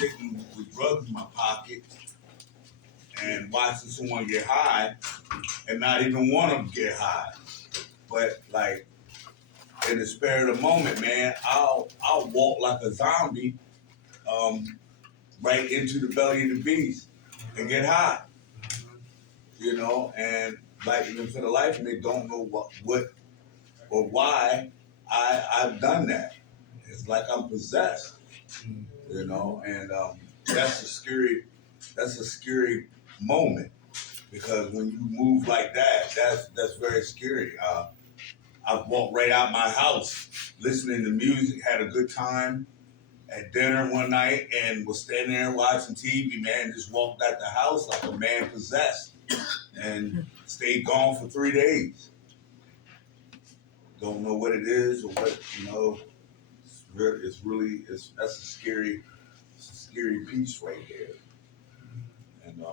sitting with drugs in my pocket and watching someone get high and not even want to get high. But like in the spare of the moment, man, I'll walk like a zombie right into the belly of the beast and get high. You know, and like even for the life of me, don't know what or why I've done that. It's like I'm possessed, you know, and that's a scary moment because when you move like that, that's very scary. I walked right out my house listening to music, had a good time at dinner one night, and was standing there watching TV. Man, just walked out the house like a man possessed, and stayed gone for 3 days. Don't know what it is or what you know. That's a scary piece right there. And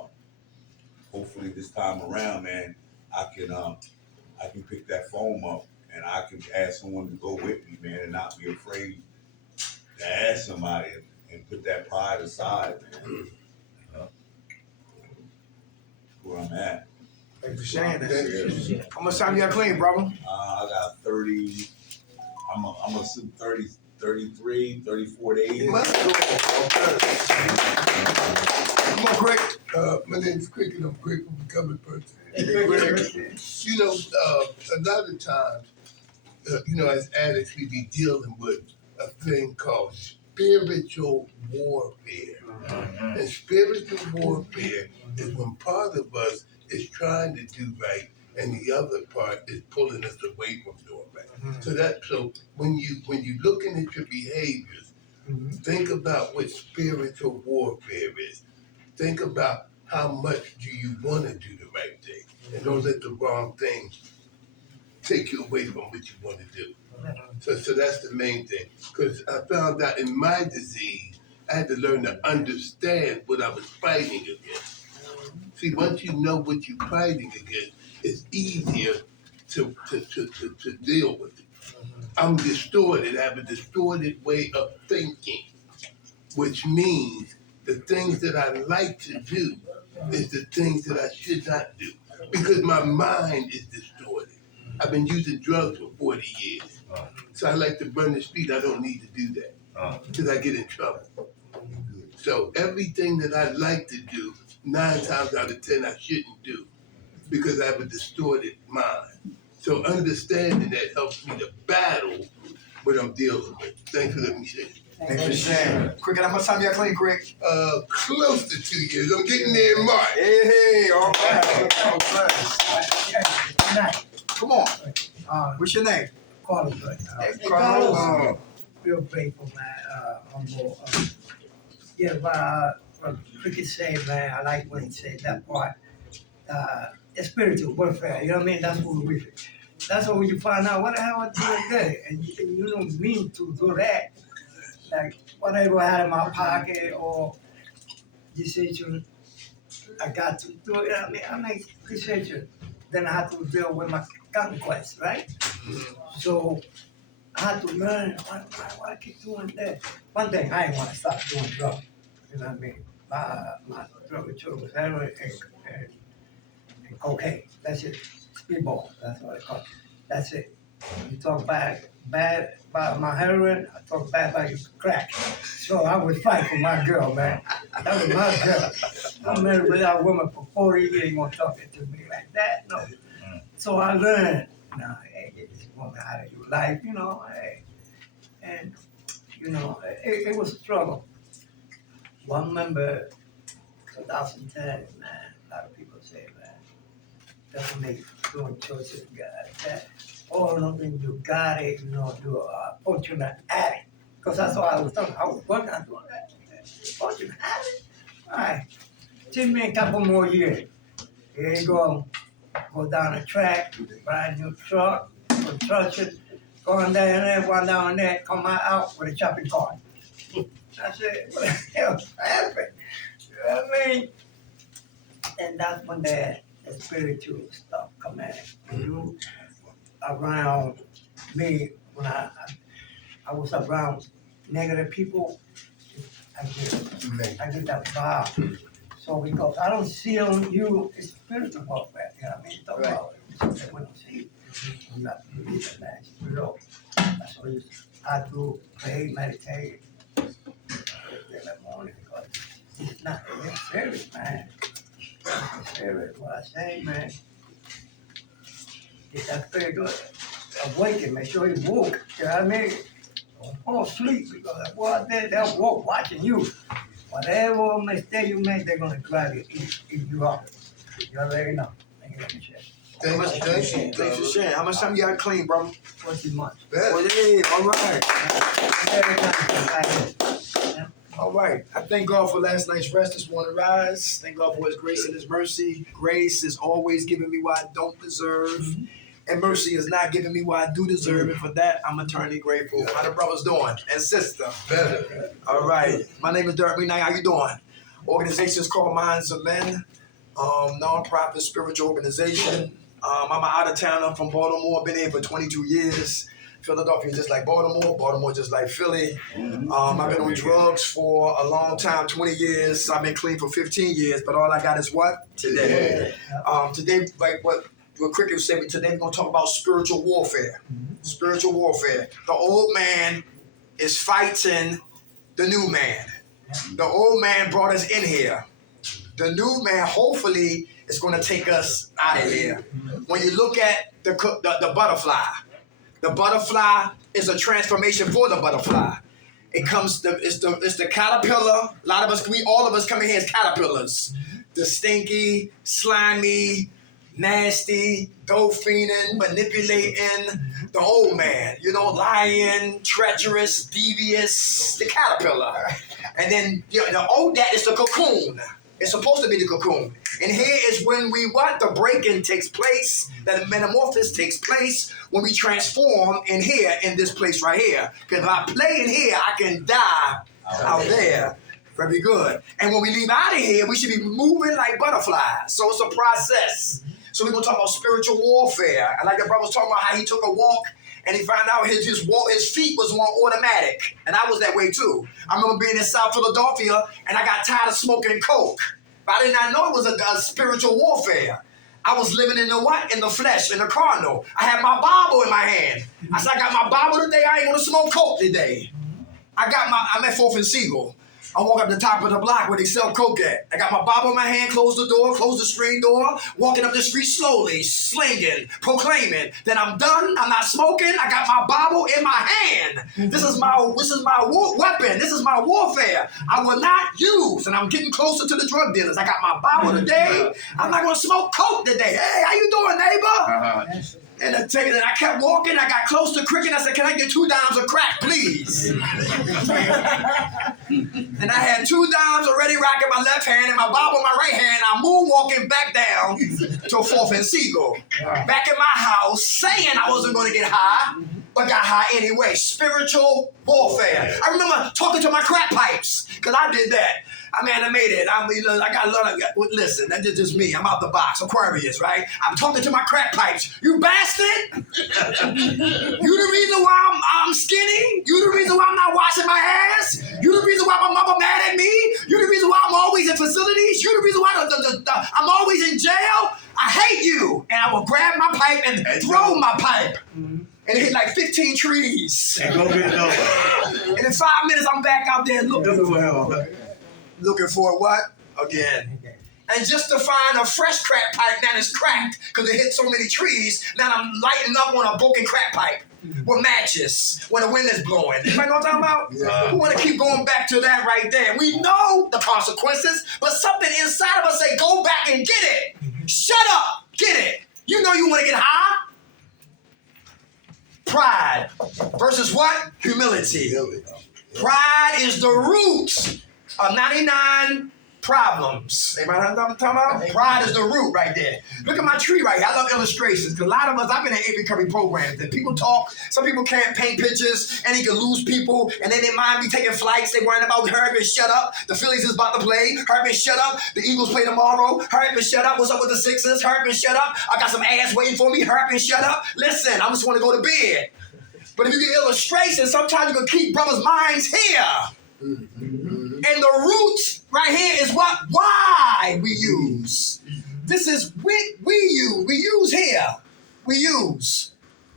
hopefully this time around, man, I can pick that phone up and I can ask someone to go with me, man, and not be afraid to ask somebody and put that pride aside, man. Where I'm at. Thank you for sharing that. How much time you got clean, brother? I got 30. I'm gonna assume 30, 33, 34 days. Come on, Greg. My name's Crick and I'm grateful for becoming a person. You know, a lot of times, as addicts, we be dealing with a thing called spiritual warfare. And spiritual warfare is when part of us is trying to do right and the other part is pulling us away from doing right. So when you looking at your behaviors, think about what spiritual warfare is. Think about how much do you want to do the right thing, and don't let the wrong thing take you away from what you want to do. So that's the main thing. Because I found out in my disease, I had to learn to understand what I was fighting against. See, once you know what you're fighting against, it's easier to deal with it. I'm distorted. I have a distorted way of thinking, which means the things that I like to do is the things that I should not do because my mind is distorted. I've been using drugs for 40 years. So I like to burn the street. I don't need to do that because I get in trouble. So everything that I like to do, 9 times out of 10, I shouldn't do because I have a distorted mind. So understanding that helps me to battle what I'm dealing with. Thanks for letting me share. Thanks for sharing. Cricket, how much time you got clean, Crick? Close to 2 years. I'm getting there in March. Hey, all right. Come on. What's your name? Carlos. Hey, Carlos. Real grateful, man. Humble. What Cricket said, man, I like when he said that part. It's spiritual warfare, you know what I mean? That's what you find out what the hell I'm doing good. And you don't mean to do that. Like whatever I had in my pocket or decision, I got to do it. I mean, I make decisions. Then I have to deal with my conquest, right? So I had to learn why I keep doing that. One thing, I ain't want to stop doing drugs. You know what I mean? My drug of choice was heroin and cocaine. That's it. Speedball. That's what I call it. That's it. You talk bad about my heroin, I talk bad about your crack. So I would fight for my girl, man. That was my girl. I'm married with that woman for 40 years, ain't gonna talk to me like that. No. So I learned, hey, this woman out of your life, hey. And, it was a struggle. One member, 2010, man, a lot of people say, man, doesn't make doing choices like that. Oh, no, you got it, you're a fortunate addict. Because that's what I was talking. I was working on doing that. Fortunate addict? All right. Give me a couple more years. Here you go. Go down the track, buy a new truck, construction, going down there, one down there, come out with a shopping cart. I said, what the hell happened? You know what I mean? And that's when the spiritual stuff come in. Around me, when I was around negative people, I get that vibe. So because I don't see on you it's spiritual warfare, you know what I mean? Talk about something we don't see. We got to believe in that, you know. That's what I do, pray, meditate every morning because it's not, it's serious, man. It's serious. What I say, man, get that spirit good. Awaken, make sure you woke, you know what I mean? Don't fall asleep because that boy out there, they'll walk watching you. Whatever mistake you make, they're gonna grab you, eat you up. You already know. Thank you, let me share. Thanks for sharing. How much time you got clean, bro? 14 months. Oh, yeah, all right. Very nice. All right. I thank God for last night's rest this morning rise. Thank God for his grace and his mercy. Grace is always giving me what I don't deserve. And mercy is not giving me what I do deserve. And for that, I'm eternally grateful. How the brothers doing? And sister. Better. All right. My name is Derek McKnight. How you doing? Organization is called Minds of Men. Non-profit spiritual organization. I'm an out-of-towner from Baltimore. Been here for 22 years. Philadelphia just like Baltimore. Baltimore just like Philly. I've been on drugs for a long time, 20 years. I've been clean for 15 years. But all I got is what? Today. Today, like what Cricket was saying, today we're going to talk about spiritual warfare. Spiritual warfare. The old man is fighting the new man. The old man brought us in here. The new man, hopefully, is going to take us out of here. When you look at the butterfly is a transformation for the butterfly. It's the caterpillar. All of us come in here as caterpillars. The stinky, slimy, nasty, dope-fiending, manipulating, the old man, lying, treacherous, devious, the caterpillar. And then the Odaat is the cocoon. It's supposed to be the cocoon. And here is when the break-in takes place, that the metamorphosis takes place, when we transform in here, in this place right here. Because if I play in here, I can die out there. Very good. And when we leave out of here, we should be moving like butterflies. So it's a process. So we're going to talk about spiritual warfare. I like the brother was talking about how he took a walk and he found out his feet was on automatic. And I was that way too. I remember being in South Philadelphia and I got tired of smoking coke. But I did not know it was a spiritual warfare. I was living in the flesh, in the carnal. I had my Bible in my hand. I said, I got my Bible today. I ain't going to smoke coke today. I'm at 4th and Siegel. I walk up the top of the block where they sell coke at. I got my Bible in my hand, close the door, close the screen door, walking up the street slowly, slinging, proclaiming that I'm done, I'm not smoking, I got my Bible in my hand. This is my weapon, this is my warfare. I will not use, and I'm getting closer to the drug dealers. I got my Bible today. I'm not going to smoke coke today. Hey, how you doing, neighbor? And I kept walking. I got close to Cricket. I said, can I get 2 dimes of crack, please? And I had 2 dimes already rocking my left hand and my Bible in my right hand. I'm moonwalking back down to 4th and Siegel. Back in my house, saying I wasn't going to get high, but got high anyway. Spiritual warfare. I remember talking to my crack pipes, because I did that. I made it. I got a lot of, listen, that's just me. I'm out the box. Aquarius, right? I'm talking to my crack pipes. You bastard! You the reason why I'm skinny? You the reason why I'm not washing my ass? You the reason why my mama mad at me? You the reason why I'm always in facilities? You the reason why I'm always in jail? I hate you. And I will grab my pipe and throw my pipe. And it hit like 15 trees. And go get it over. And in 5 minutes, I'm back out there looking for what? Again. And just to find a fresh crack pipe that is cracked because it hit so many trees, now I'm lighting up on a broken crack pipe with matches when the wind is blowing. You know what I'm talking about? Yeah. We want to keep going back to that right there. We know the consequences, but something inside of us say, go back and get it. Shut up. Get it. You know you want to get high. Pride versus what? Humility. Pride is the root of 99 problems. Anybody know what I'm talking about? Pride is the root right there. Look at my tree right here. I love illustrations because a lot of us, I've been in every recovery programs and people talk. Some people can't paint pictures and they can lose people and then they mind be taking flights. They worrying about Herbie, shut up. The Phillies is about to play. Herbie, shut up. The Eagles play tomorrow. Herbie, shut up. What's up with the Sixers? Herbie, shut up. I got some ass waiting for me. Herbie, shut up. Listen, I just want to go to bed. But if you get illustrations, sometimes you can keep brothers' minds here. And the roots right here is why we use. This is we use. We use here. We use.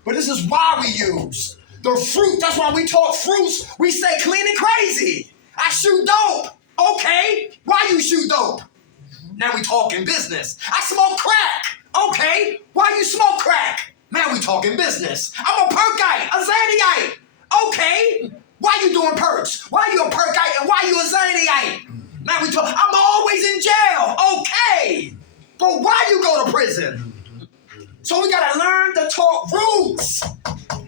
But this is why we use. The fruit, that's why we talk fruits. We say clean and crazy. I shoot dope. Okay. Why you shoot dope? Now we talking business. I smoke crack. Okay. Why you smoke crack? Now we talking business. I'm a perkite, a Xanniite. Okay. Why you doing perks? Why you a perkite and why you a Xanniite? Now we talk. I'm always in jail. Okay. But why you go to prison? So we gotta learn to talk roots.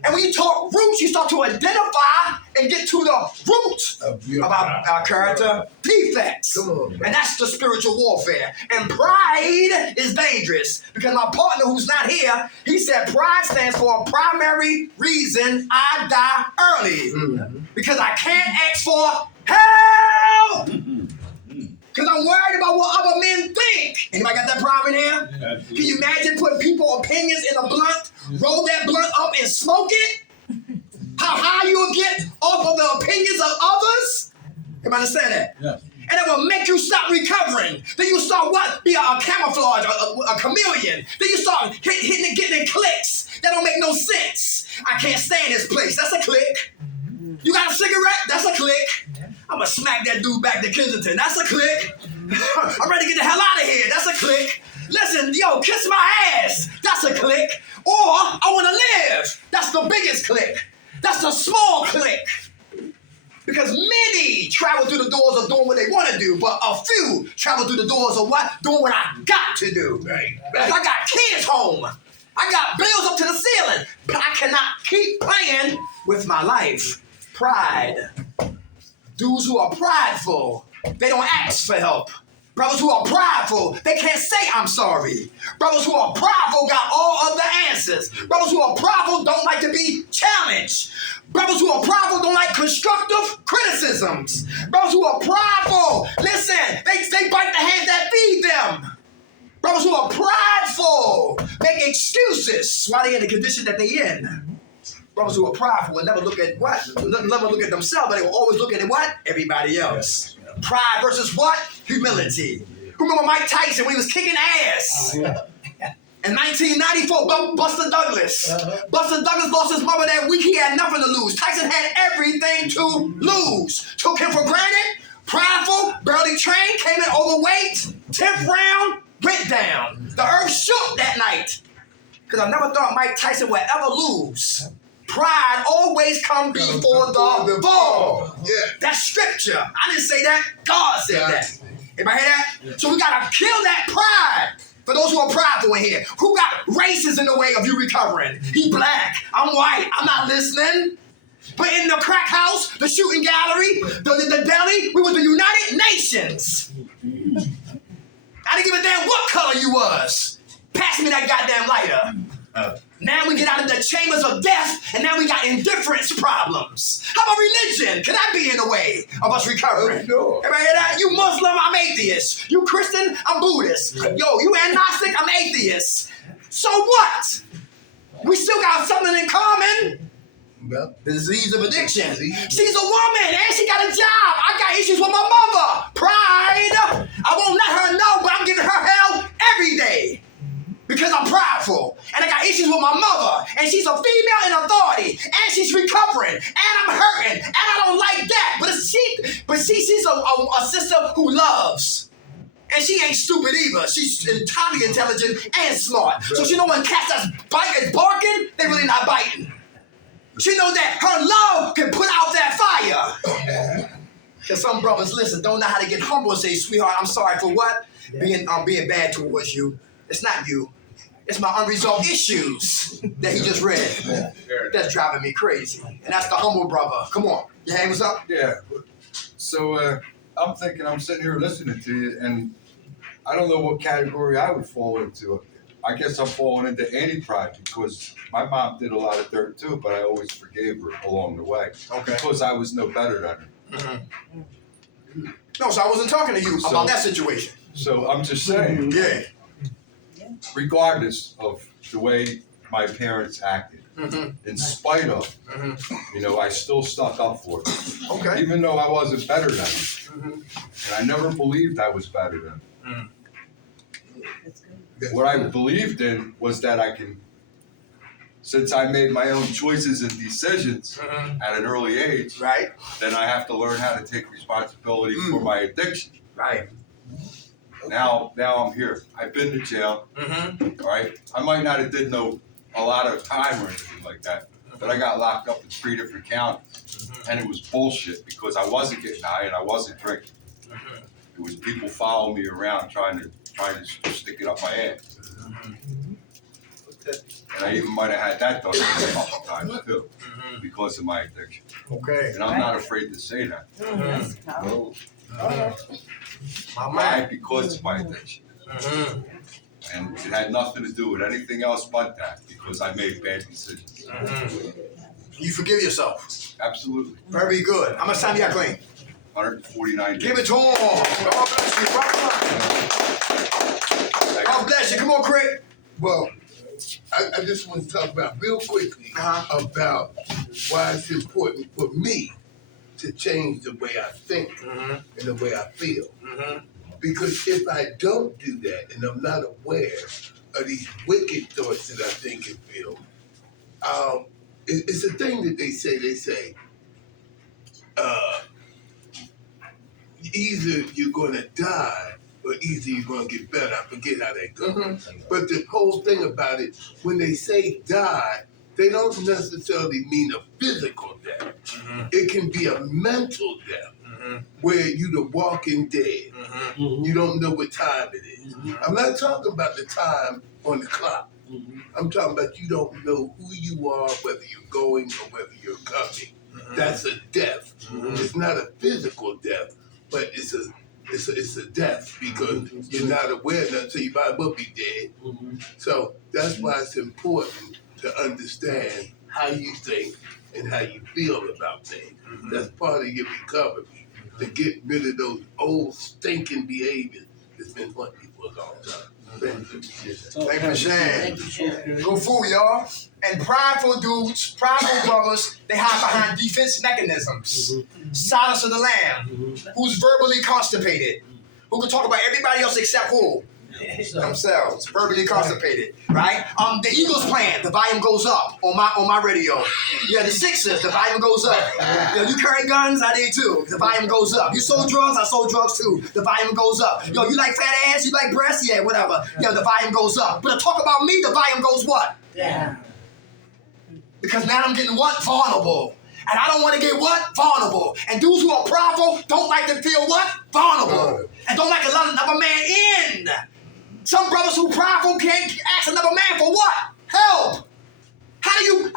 And when you talk roots, you start to identify and get to the roots of our character defects. And that's the spiritual warfare. And pride is dangerous because my partner who's not here, he said pride stands for a primary reason I die early. Because I can't ask for help. Because I'm worried about what other men think. Anybody got that problem in here? Absolutely. Can you imagine putting people's opinions in a blunt, roll that blunt up and smoke it? How high you'll get off of the opinions of others? Everybody understand that? Yeah. And it will make you stop recovering. Then you start what? Be a camouflage, a chameleon. Then you start hitting and getting in clicks. That don't make no sense. I can't stand this place. That's a click. You got a cigarette? That's a click. I'm gonna smack that dude back to Kensington. That's a click. I'm ready to get the hell out of here. That's a click. Listen, yo, kiss my ass. That's a click. Or I wanna live. That's the biggest click. That's the small click. Because many travel through the doors of doing what they want to do, but a few travel through the doors of what? Doing what I got to do. Right. I got kids home. I got bills up to the ceiling. But I cannot keep playing with my life. Pride. Dudes who are prideful, they don't ask for help. Brothers who are prideful, they can't say I'm sorry. Brothers who are prideful got all of the answers. Brothers who are prideful don't like to be challenged. Brothers who are prideful don't like constructive criticisms. Brothers who are prideful, listen, they bite the hands that feed them. Brothers who are prideful make excuses why they're in the condition that they're in. Brothers who are prideful will never look at what? Never look at themselves, but they will always look at what? Everybody else. Pride versus what? Humility. Who remember Mike Tyson when he was kicking ass? In 1994, Buster Douglas. Buster Douglas lost his mother that week. He had nothing to lose. Tyson had everything to lose. Took him for granted. Prideful, barely trained, came in overweight. 10th round, went down. The earth shook that night. Because I never thought Mike Tyson would ever lose. Pride always comes before the fall. Yeah. That's scripture. I didn't say that. God said that. Everybody hear that? Yeah. So we got to kill that pride. For those who are prideful in here. Who got races in the way of you recovering? He black. I'm white. I'm not listening. But in the crack house, the shooting gallery, the deli, we were the United Nations. I didn't give a damn what color you was. Pass me that goddamn lighter. Now we get out of the chambers of death, and now we got indifference problems. How about religion? Can that be in the way of us recovering? Sure. Everybody hear that? You Muslim, I'm atheist. You Christian, I'm Buddhist. Yo, you agnostic, I'm atheist. So what? We still got something in common. The disease of addiction. She's a woman, and she got a job. I got issues with my mother. Pride. I won't let her know, but I'm giving her hell every day. Because I'm prideful, and I got issues with my mother, and she's a female in authority, and she's recovering, and I'm hurting, and I don't like that. But she's a sister who loves, and she ain't stupid either. She's entirely intelligent and smart. So she know when cats is barking, they really not biting. She knows that her love can put out that fire. Because some brothers, listen, don't know how to get humble and say, sweetheart, I'm sorry for what? Being bad towards you. It's not you. It's my unresolved issues that he just read. That's driving me crazy. And that's the humble brother. Come on. Your hand was up? Yeah. So I'm thinking, I'm sitting here listening to you, and I don't know what category I would fall into. I guess I'm falling into anti-pride because my mom did a lot of dirt too, but I always forgave her along the way. Okay. Because I was no better than her. Mm-hmm. No, so I wasn't talking to you about that situation. So I'm just saying. Yeah. Regardless of the way my parents acted, in spite of, I still stuck up for it. Okay. Even though I wasn't better than him. And I never believed I was better than him. What I believed in was that I can, since I made my own choices and decisions at an early age, Right. then I have to learn how to take responsibility for my addiction. Right. Now I'm here. I've been to jail. All right. I might not have did a lot of time or anything like that, but I got locked up in 3 different counties, and it was bullshit because I wasn't getting high and I wasn't drinking. It was people following me around trying to stick it up my ass. And I even might have had that done a couple times too, because of my addiction. Okay. And I'm not afraid to say that. My Why? man. Because of my addiction. And it had nothing to do with anything else but that, because I made bad decisions. You forgive yourself. Absolutely. Very good. How much time you got clean? 149 days. Give it to him. God bless you, brother. God bless you. Come on, Craig. Well, I just want to talk about real quickly about why it's important for me to change the way I think and the way I feel. Because if I don't do that and I'm not aware of these wicked thoughts that I think and feel, it's a thing that they say. They say, either you're going to die or either you're going to get better. I forget how that goes. But the whole thing about it, when they say die, they don't necessarily mean a physical death. It can be a mental death where you're the walking dead. You don't know what time it is. I'm not talking about the time on the clock. I'm talking about you don't know who you are, whether you're going or whether you're coming. That's a death. It's not a physical death, but it's a death because you're not aware of until you might well be dead. So that's why it's important to understand how you think and how you feel about things. That's part of your recovery, to get rid of those old stinking behaviors that's been haunting you for a long time. Thank you. Thank you for sharing. Go fool, y'all. And prideful dudes, prideful brothers, they hide behind defense mechanisms. Silence of the Lamb, who's verbally constipated, who can talk about everybody else except who? Themselves, verbally constipated, right? The Eagles playing, the volume goes up on my radio. Yeah, the Sixers, the volume goes up. Yo, you carry guns, I did too. The volume goes up. You sold drugs, I sold drugs too. The volume goes up. Yo, you like fat ass, you like breasts, yeah, whatever. Yo, the volume goes up. But to talk about me, the volume goes what? Yeah. Because now I'm getting what? Vulnerable. And I don't want to get what? Vulnerable. And dudes who are prideful don't like to feel what? Vulnerable. And don't like to let another man in. Some brothers who prideful can't ask another man for what? Help. How do you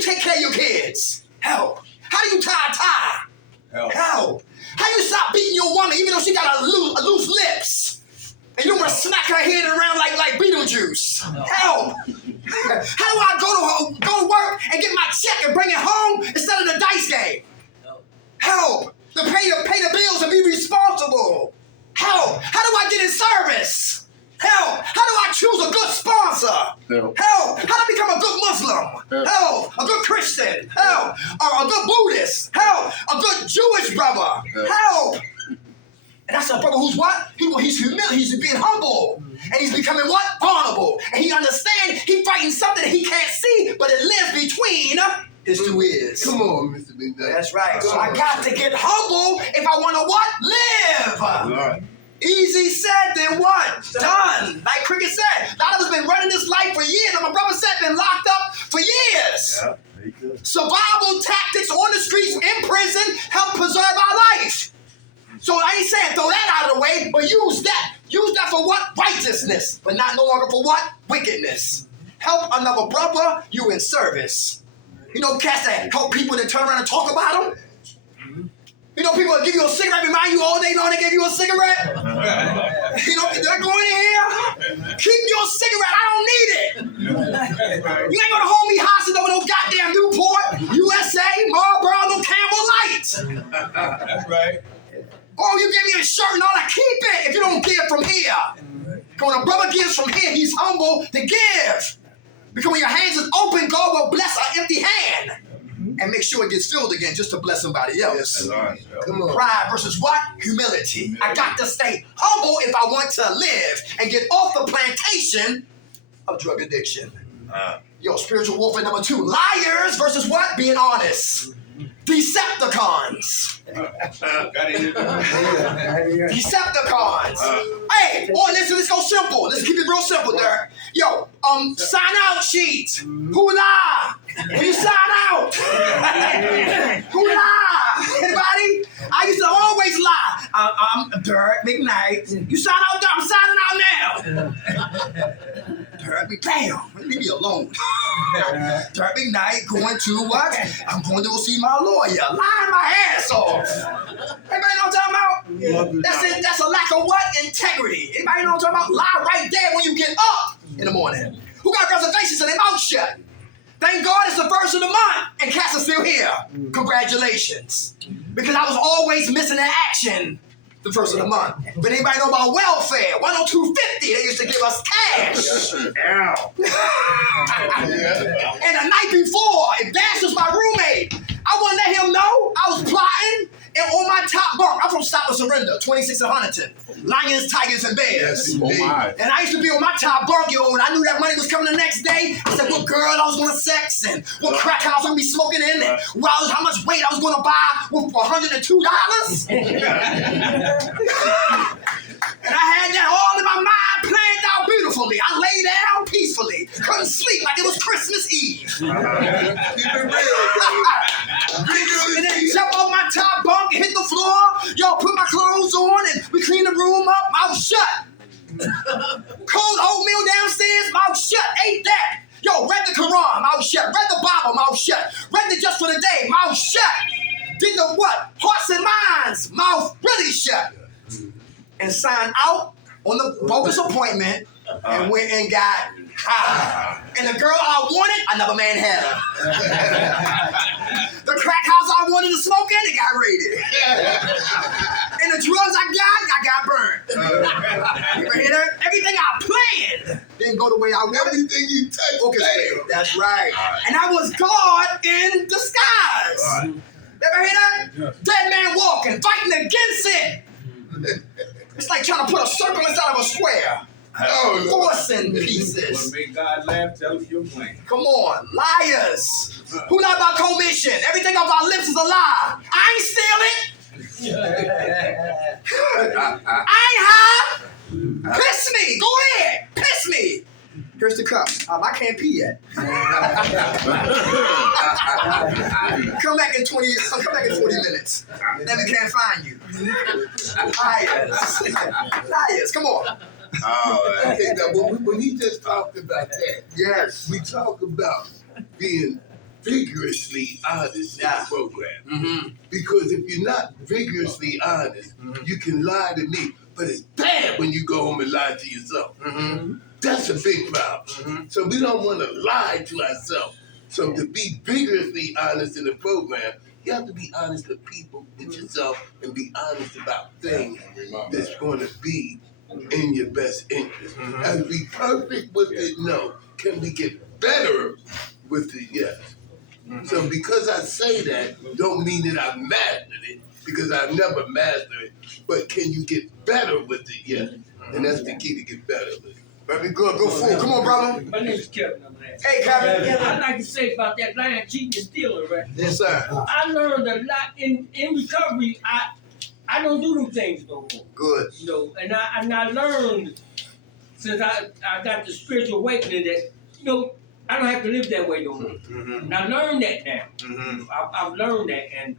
take care of your kids? Help. How do you tie a tie? Help. How do you stop beating your woman even though she got a loose lips? And you want to smack her head around like Beetlejuice? Help. How do I go to work and get my check and bring it home instead of the dice game? Help. To pay the bills and be responsible. Help. How do I get in service? Help! How do I choose a good sponsor? Help! How do I become a good Muslim? Help! A good Christian? Help! Or a good Buddhist? Help! A good Jewish brother? Help! And that's a brother who's what? He's humility. He's being humble. And he's becoming what? Vulnerable. And he understands he's fighting something that he can't see, but it lives between his two ears. Come on, Mr. Big Daddy. That's right. So I got to get humble if I want to what? Live. Right. Easy said than what? Done. Like Cricket said, a lot of us been running this life for years. And my brother said been locked up for years. Survival tactics on the streets, in prison, help preserve our life. So I ain't saying throw that out of the way, but use that. Use that for what? Righteousness. But not no longer for what? Wickedness. Help another brother, you in service. You know cats that help people that turn around and talk about them? You know, people that give you a cigarette, remind you all day long they gave you a cigarette. You know, they're going in here. Keep your cigarette. I don't need it. You ain't gonna hold me hostage over no goddamn Newport, USA, Marlboro, no Camel Light. That's right. Oh, you give me a shirt and all that. Keep it if you don't give from here. When a brother gives from here, he's humble to give. Because when your hands is open, God will bless an empty hand. And make sure it gets filled again just to bless somebody else. Come on. Pride versus what? Humility. I got to stay humble if I want to live and get off the plantation of drug addiction. Yo, spiritual warfare number 2. Liars versus what? Being honest. Decepticons. Decepticons. Hey, boy, let's go simple. Let's keep it real simple there. Yo, sign out sheet. Who lie? When you sign out. Who lie? Anybody? I used to always lie. I'm Derek McKnight. You sign out, I'm signing out now. Derek McDown. Leave me alone. Derek McKnight going to what? I'm going to go see my lawyer. Lying my ass off. Everybody know what I'm talking about? That's it. That's a lack of what? Integrity. Anybody know what I'm talking about? Lie right there when you get up in the morning. Who got reservations and their mouth shut? Thank God it's the first of the month and cats are still here. Congratulations. Because I was always missing in action the first of the month. But anybody know about welfare? 102.50, they used to give us cash. And the night before, if Dash was my roommate, I wouldn't let him know I was plotting. And on my top bunk, I'm from Stop and Surrender, 26 in Huntington. Lions, tigers, and bears. And I used to be on my top bunk, yo, and I knew that money was coming the next day. I said what girl I was going to sex, and what crack house I was going to be smoking in, and how much weight I was going to buy with $102. And I had that all in my mind planned out beautifully. I lay down peacefully, couldn't sleep like it was Christmas Eve. And then jump off my top bunk and hit the floor. Yo, put my clothes on and we clean the room up. Mouth shut. Cold oatmeal downstairs. Mouth shut. Ate that. Yo, read the Quran. Mouth shut. Read the Bible. Mouth shut. Read the Just for the Day. Mouth shut. Did the what? Hearts and minds. Mouth really shut. And signed out on the bogus appointment and went and got high. And the girl I wanted, another man had her. The crack house I wanted to smoke in, it got raided. And the drugs I got burned. You ever hear that? Everything I planned didn't go the way I wanted. Everything you touch, Orchestrated. That's right. And I was God in disguise. Ever hear that? Dead man walking, fighting against it. It's like trying to put a circle inside of a square. Oh, Forcing pieces. Want to make God laugh? Tell him your plan. Come on, liars. Who not about commission? Everything off our lips is a lie. I ain't stealing. I ain't high. Piss me. Go ahead. Piss me. Here's the cup. I can't pee yet. Come back in 40 minutes. Then we can't find you. Liars. Come on. Okay, now, when he just talked about that, Yes. we talk about being vigorously honest in the program. Mm-hmm. Because if you're not vigorously honest, you can lie to me. But it's bad when you go home and lie to yourself. Mm-hmm. That's a big problem. So we don't want to lie to ourselves. So to be vigorously honest in the program, you have to be honest with people, with yourself, and be honest about things that's going to be in your best interest. And be perfect with it, no. Can we get better with it? Yes. So because I say that, don't mean that I've mastered it, because I've never mastered it. But can you get better with it? Yes. And that's the key to get better with it. Very good. Go full. Come on, brother. My name is Kevin. I'm there. Hey, Kevin. I'd like to say about that lying, cheating, and stealing, right? Yes, sir. I learned a lot in recovery. I don't do them things no more. Good. You know, and I learned since I got the spiritual awakening that, you know, I don't have to live that way no more. Mm-hmm. And I learned that now. Mm-hmm. I've learned that, and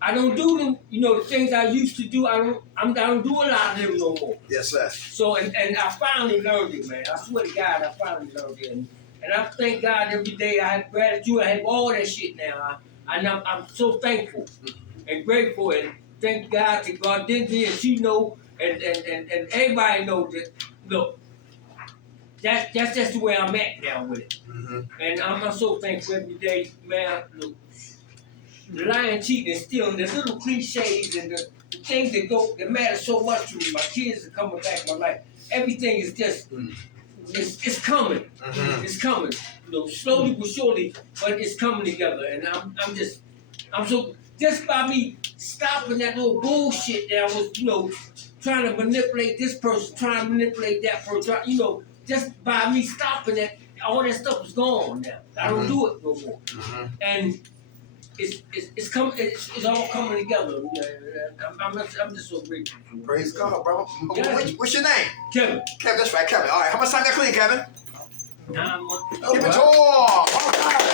I don't do them. You know, the things I used to do. I don't do a lot of them no more. Yes, sir. So and I finally learned it, man. I swear to God, I finally learned it, and I thank God every day. I have gratitude. I have all that shit now. I'm so thankful and grateful, and thank God to God Dingy, and she know, and everybody knows that. Look, that's just the way I'm at now with it, and I'm so thankful every day, man. Look, the lying, cheating, and stealing, the little cliches and the things that matter so much to me. My kids are coming back in my life. Everything is just it's coming. It's coming. Slowly but surely, but it's coming together. And I'm so just by me stopping that little bullshit that I was, trying to manipulate this person, trying to manipulate that person, just by me stopping that, all that stuff is gone now. I don't do it no more. And it's coming. It's all coming together. I'm just so grateful. Praise God, bro. Yeah. What's your name? Kevin. Kevin, that's right, Kevin. All right, how much time got clean, Kevin? 9 months. Give it to him. All right.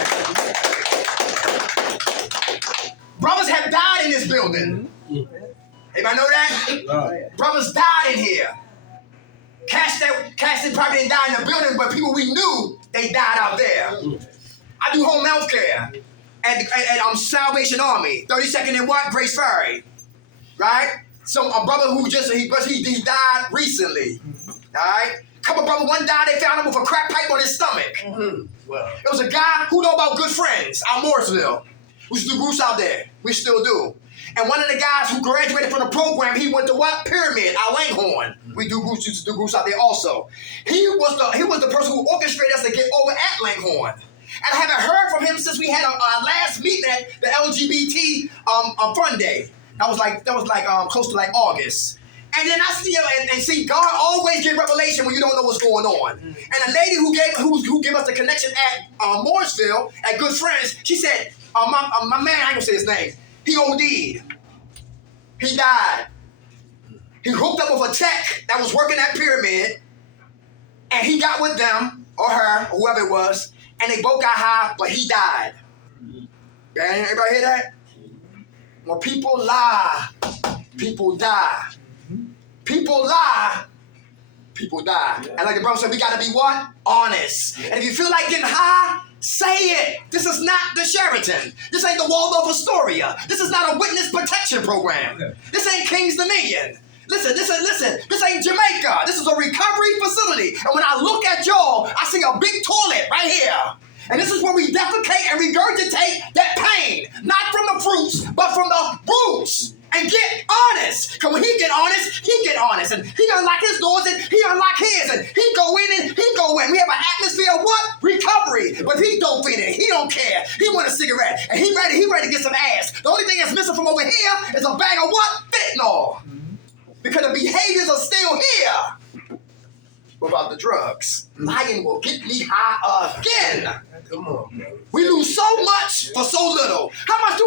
Brothers have died in this building. Anybody know that? Brothers died in here. Cassie probably didn't die in the building, but people we knew, they died out there. I do home health care at Salvation Army, 32nd and what? Grace Ferry, right? So a brother who he died recently, all right? Couple brothers, one died, they found him with a crack pipe on his stomach. Wow. It was a guy who know about Good Friends out Mooresville. We used to do groups out there. We still do. And one of the guys who graduated from the program, he went to what? Pyramid, out Langhorne. We used to do groups out there also. He was the person who orchestrated us to get over at Langhorne. And I haven't heard from him since we had our last meeting at the LGBT Fun Day. That was like close to like August. And then I see and see God always give revelation when you don't know what's going on. And a lady who gave us the connection at Mooresville at Good Friends, she said, my man, I ain't gonna say his name. He OD'd. He died. He hooked up with a tech that was working at Pyramid, and he got with them or her, or whoever it was, and they both got high, but he died. Everybody hear that? When people lie, people die. People lie, people die. And like the brother said, we gotta be what? Honest. And if you feel like getting high, say it. This is not the Sheraton. This ain't the Waldorf Astoria. This is not a witness protection program. This ain't King's Dominion. Listen, this ain't Jamaica. This is a recovery facility. And when I look at y'all, I see a big toilet right here. And this is where we defecate and regurgitate that pain. Not from the fruits, but from the roots. And get honest. Because when he get honest. And he unlock his doors and he unlock his. And he go in and he go in. We have an atmosphere of what? Recovery. But he dope in it. He don't care. He want a cigarette. And he ready to get some ass. The only thing that's missing from over here is a bag of what? Fentanyl. Because the behaviors are still here. Without the drugs. Lying will get me high again. Come on, bro. We lose so much for so little. How long do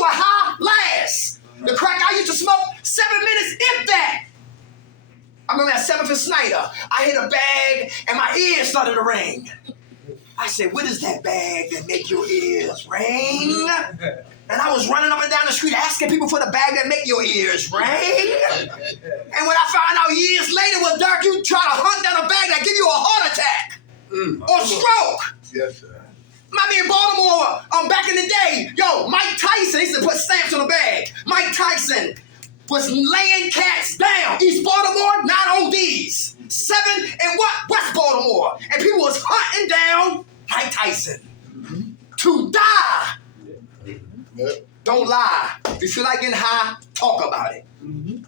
a high last? The crack I used to smoke, 7 minutes, if that. I remember at 7th and Snyder, I hit a bag and my ears started to ring. I said, what is that bag that make your ears ring? And I was running up and down the street asking people for the bag that make your ears ring. And when I found out years later was dark, you try to hunt down a bag that give you a heart attack or stroke. Yes, sir. Might be in Baltimore, back in the day, Mike Tyson used to put stamps on the bag. Mike Tyson was laying cats down. East Baltimore, not ODs. 7 in what? West Baltimore. And people was hunting down Mike Tyson to die. Yep. Don't lie. If you feel like getting high, talk about it.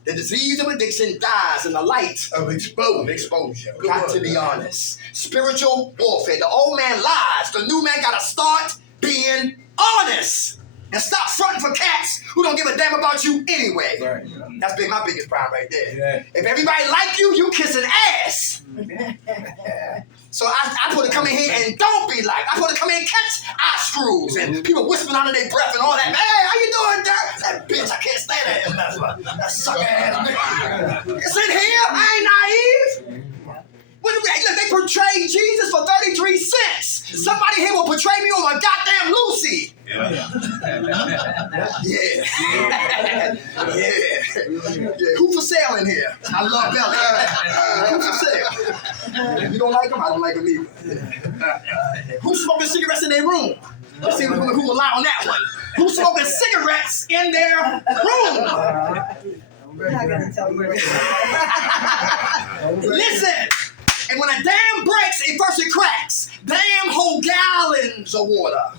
The disease of addiction dies in the light Of exposure. Got to be honest. Spiritual warfare. The old man lies. The new man got to start being honest. And stop fronting for cats who don't give a damn about you anyway. Right. That's been my biggest problem right there. Yeah. If everybody like you, you kissing ass. So I supposed to come in here and don't be like. I supposed to come in and catch eye screws and people whispering under their breath and all that. Hey, how you doing, Dirk? That bitch, I can't stand that. That sucker ass nigga. It's in here. I ain't naive. Look, they portrayed Jesus for 33 cents. Somebody here will portray me on my goddamn Lucy. Yeah. Who for sale in here? I love Belly. Who for sale? If you don't like them, I don't like them either. Who's smoking cigarettes in their room? Let's see who will lie on that one. Who's smoking cigarettes in their room? Listen. And when a dam breaks, it cracks. Dam hold gallons of water.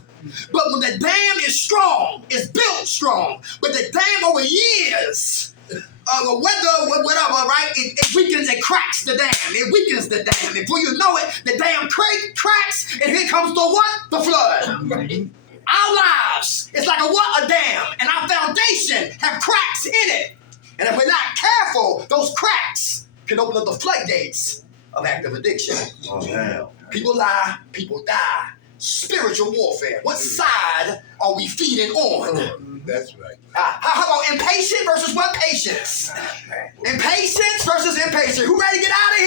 But when the dam is strong, it's built strong. But the dam over years weather, whatever, right? It weakens, it cracks the dam. It weakens the dam. Before you know it, the dam cracks, and here comes the what? The flood. Our lives is like a dam, and our foundation have cracks in it. And if we're not careful, those cracks can open up the floodgates of active addiction. Oh, hell. People lie, people die. Spiritual warfare. What side are we feeding on? That's right. How about impatient versus what? Patience. Impatience versus impatient. Who ready to get out of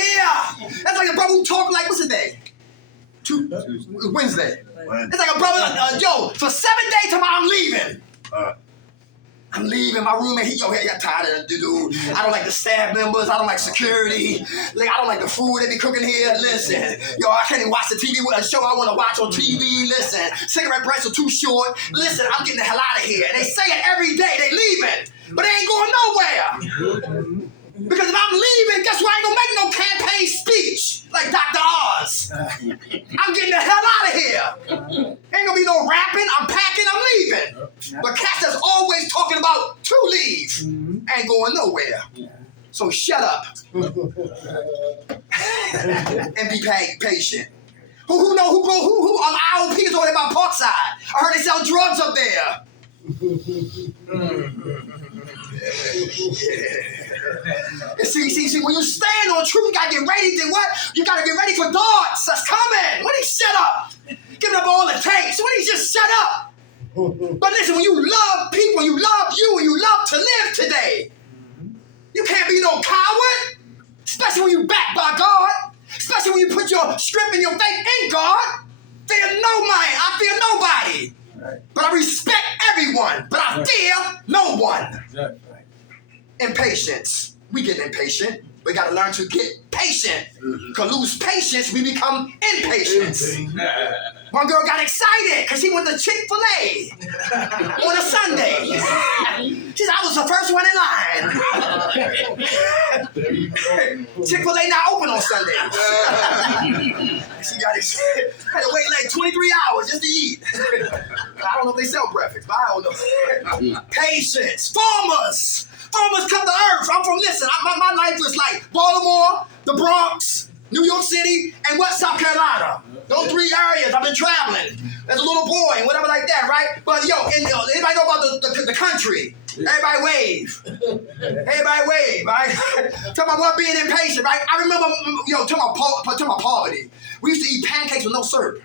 here? That's like a brother who talk like, what's his name? Wednesday. It's like a brother, yo, for 7 days tomorrow I'm leaving. I'm leaving. My roommate, he got tired of the dude. I don't like the staff members. I don't like security. Like, I don't like the food they be cooking here. Listen, yo, I can't even watch the TV show I want to watch on TV. Listen, cigarette breaks are too short. Listen, I'm getting the hell out of here. And they say it every day. They leaving, but they ain't going nowhere. Because if I'm leaving, guess what? I ain't gonna make no campaign speech like Dr. Oz. I'm getting the hell out of here. Ain't gonna be no rapping. I'm packing. I'm leaving. But cats that's always talking about to leave ain't going nowhere. So shut up and be patient. Who on IOP is over there by Parkside? I heard they sell drugs up there. See, when you stand on truth, you gotta get ready to what? You gotta get ready for darts that's coming. When he shut up, giving up all the tapes. When he just shut up. But listen, when you love people, you love you, and you love to live today, you can't be no coward. Especially when you backed by God. Especially when you put your strength and your faith in God. Fear no man. I fear nobody. Right. But I respect everyone. But I fear no one. Right. Impatience. We get impatient. We got to learn to get patient. Because lose patience, we become impatient. One girl got excited because she went to Chick-fil-A on a Sunday. She said, I was the first one in line. Chick-fil-A not open on Sundays. She got excited. Had to wait like 23 hours just to eat. I don't know if they sell breakfast, but I don't know. Patience. Farmers come to earth. I'm from, listen, my life was like Baltimore, the Bronx, New York City, and West South Carolina. Those 3 areas I've been traveling as a little boy and whatever like that, right? But anybody know about the country? Everybody wave. Everybody wave, right? Talking about what being impatient, right? I remember, talking about poverty. We used to eat pancakes with no syrup.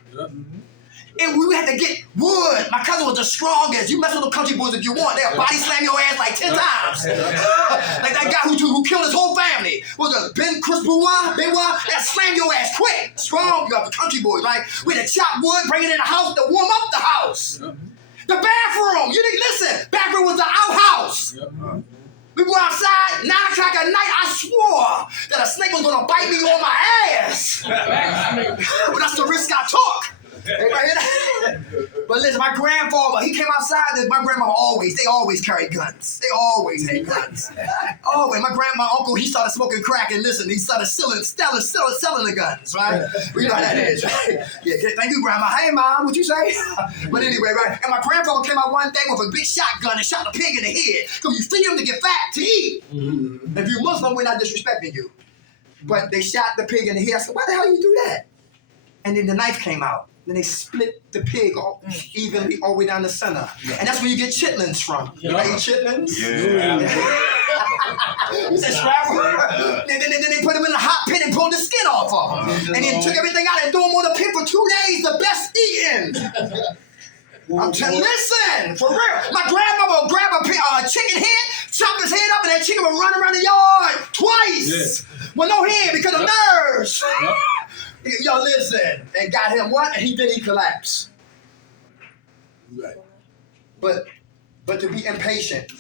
And we had to get wood. My cousin was the strongest. You mess with the country boys if you want. They'll body slam your ass like 10 times. Like that guy who killed his whole family. Was it Chris Benoit? That slammed your ass quick. Strong, you have the country boys, right? We had to chop wood, bring it in the house to warm up the house. The bathroom. You didn't listen. Bathroom was the outhouse. We go outside, 9 o'clock at night, I swore that a snake was going to bite me on my ass. But that's the risk I took. Everybody hear that? But listen, my grandfather, he came outside. My grandmama they always carried guns. They always had guns. Oh, and my uncle, he started smoking crack, and listen, he started selling the guns, right? We know how that is, right? Yeah, thank you, Grandma. Hey, Mom, what you say? But anyway, right? And my grandfather came out one day with a big shotgun and shot the pig in the head. Because you feed them to get fat to eat. If you're Muslim, we're not disrespecting you. But they shot the pig in the head. I said, why the hell you do that? And then the knife came out. Then they split the pig evenly all the way down the center. And that's where you get chitlins from. You eat chitlins? Yeah. You said scrapper? And then they put them in a hot pit and pulled the skin off of them. And then took everything out and threw them on the pit for 2 days. The best eating. I'm telling you, listen, for real. My grandmother would grab a chicken head, chop his head up, and that chicken would run around the yard twice. With no head because of nerves. Yo, listen, and got him what? And he collapsed. Right. But to be impatient.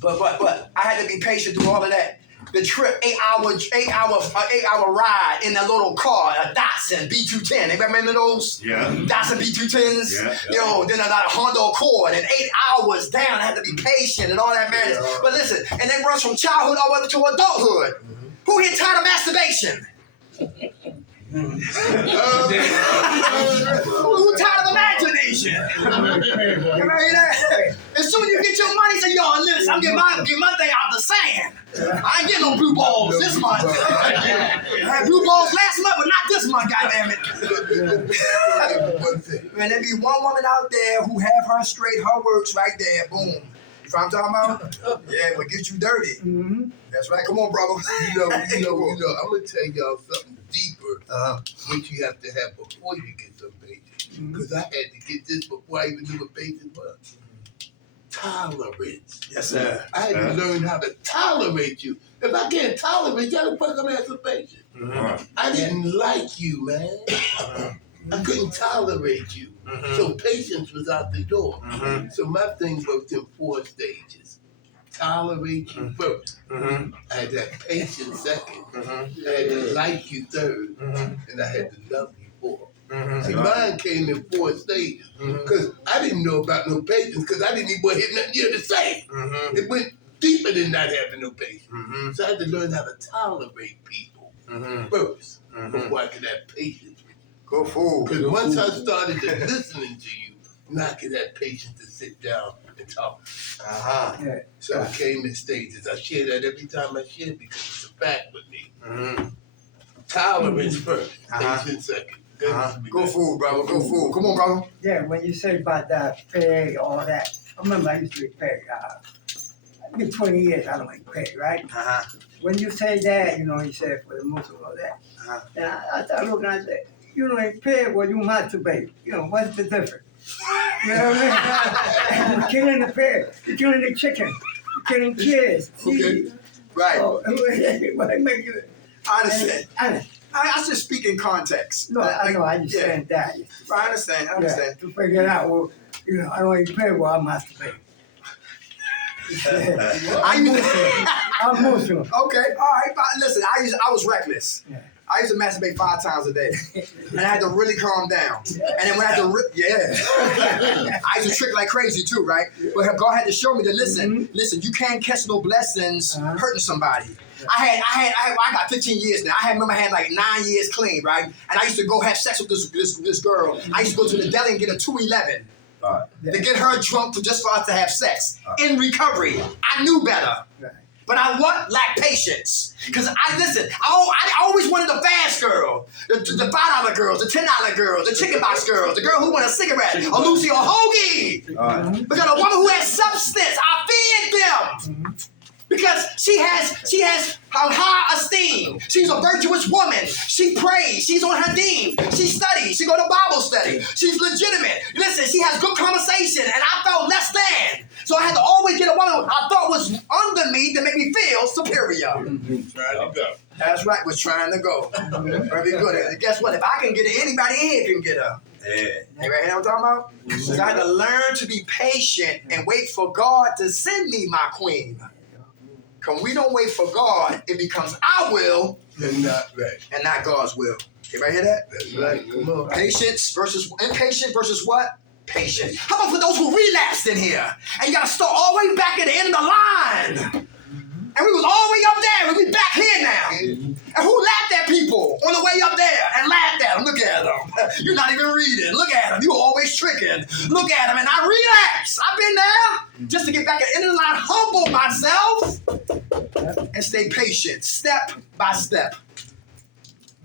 But I had to be patient through all of that. The trip, 8 hour ride in that little car, a Datsun B210. Anybody remember those? Yeah. Datsun B210s. Yeah. Then a Honda Accord, and 8 hours down. I had to be patient and all that madness. Yeah. But listen, and then runs from childhood all the way to adulthood. Who here tired of masturbation? Who tired of imagination? As soon as you get your money, say, yo, listen, I'm getting my thing out the sand. I ain't getting no blue balls this month. I had blue balls last month, but not this month, goddammit. Man, there be one woman out there who have her straight, her works right there, boom. You know what I'm talking about? Yeah, but get you dirty. Mm-hmm. That's right. Come on, brother. I'm gonna tell y'all something deeper, which you have to have before you get some patience. Because I had to get this before I even knew what patience was. Tolerance. Yes, sir. I had to learn how to tolerate you. If I can't tolerate you, how the fuck I'm gonna have some patience? I didn't like you, man. I couldn't tolerate you. So patience was out the door. So my thing worked in 4 stages. Tolerate you first. I had to have patience second. I had to like you third. And I had to love you fourth. See, mine came in 4 stages. Because I didn't know about no patience because I didn't even want to hit nothing you to say. It went deeper than not having no patience. So I had to learn how to tolerate people first before I could have patience. Go fool. Because once I started to listening to you, now I could have patience to sit down and talk. Yeah. So it came in stages. I share that every time I share because it's a fact with me. Tolerance first, patience second. Go fool, brother. Go fool. Come on, brother. Yeah, when you say about that pay, all that, I remember I used to be paid. It's been 20 years I don't like pay, right? When you say that, you said for the Muslim all that. And I started looking, I said, you don't ain't pay, well, you masturbate. What's the difference? You know what I mean? You're killing the pig, you're killing the chicken, you're killing kids. Okay. Right. Oh, what make you? I understand. I just speak in context. No, I know, I just saying that. I understand. I understand. Yeah, to figure it out, well, I don't even pay, well, I masturbate. I'm Muslim. Okay, all right. Listen, I was reckless. Yeah. I used to masturbate 5 times a day, and I had to really calm down. And then when I had to, I used to trick like crazy too, right? But God had to show me that listen, you can't catch no blessings hurting somebody. I got 15 years now. I had like 9 years clean, right? And I used to go have sex with this girl. I used to go to the deli and get a 211 to get her drunk just for us to have sex. In recovery, I knew better. But I lack patience. Because I always wanted the fast girl, the $5 girls, the $10 girls, the chicken box girls, the girl who wanted a cigarette, a Lucy or Hoagie. Because a woman who has substance, I feared them. Because she has her high esteem. She's a virtuous woman. She prays. She's on her deen. She studies. She go to Bible study. She's legitimate. Listen, she has good conversation, and I felt less than. So I had to always get a woman I thought was under me to make me feel superior. Trying to go. That's right, was trying to go. Very good. And guess what? If I can get her, anybody in here can get her. You right here what I'm talking about? So I had to learn to be patient and wait for God to send me my queen. When we don't wait for God, it becomes our will and not God's will. Everybody hear that? That's right. Come on. Patience versus impatience versus what? Patience. How about for those who relapsed in here? And you gotta start all the way back at the end of the line. And we was all the way up there, and we back here now. And who laughed at people on the way up there and laughed at them? Look at them. You're not even reading. Look at them. You always tricking. Look at them. And I relapsed. I've been there just to get back at the end of the line, humble myself, and stay patient, step by step.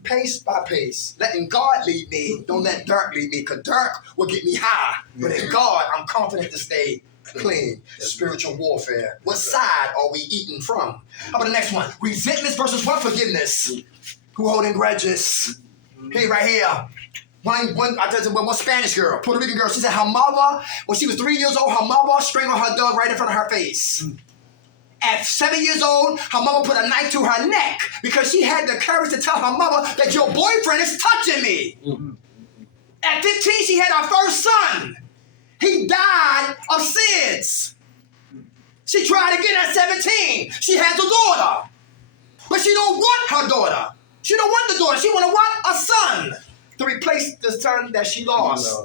Pace by pace. Letting God lead me. Don't let dirt lead me, because dirt will get me high. But in God, I'm confident to stay clean. Spiritual warfare. What side are we eating from? How about the next one? Resentments versus what? Forgiveness. Who holding grudges? Hey, right here. One Spanish girl, Puerto Rican girl, she said her mother, when she was 3 years old, her mother strangled her dog right in front of her face. At 7 years old, her mother put a knife to her neck because she had the courage to tell her mother that your boyfriend is touching me. At 15, she had her first son. He died of SIDS. She tried again at 17. She has a daughter. But she don't want her daughter. She don't want the daughter. She want to what? A son. To replace the son that she lost.